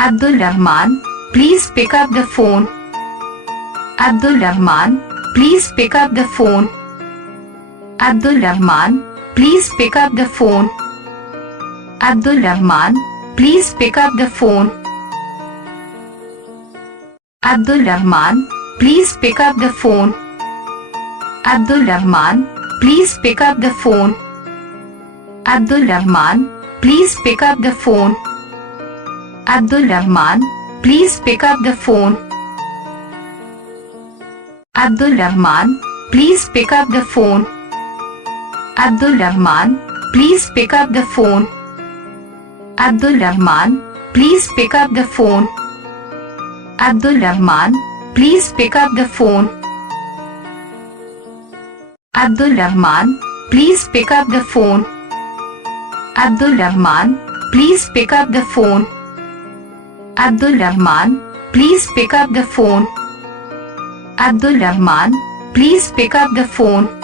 Abdul Rahman, please pick up the phone. Abdul Rahman, please pick up the phone. Abdul Rahman, please pick up the phone. Abdul Rahman, please pick up the phone. Abdul Rahman, please pick up the phone. Abdul Rahman, please pick up the phone. Abdul Rahman, please pick up the phone. Abdul Rahman, please pick up the phone. Abdul Rahman, please pick up the phone. Abdul Rahman, please pick up the phone. Abdul Rahman, please pick up the phone. Abdul Rahman, please pick up the phone. Abdul Rahman, please pick up the phone. Abdul Rahman, please pick up the phone. Abdul Rahman, please pick up the phone. Abdul Rahman, please pick up the phone.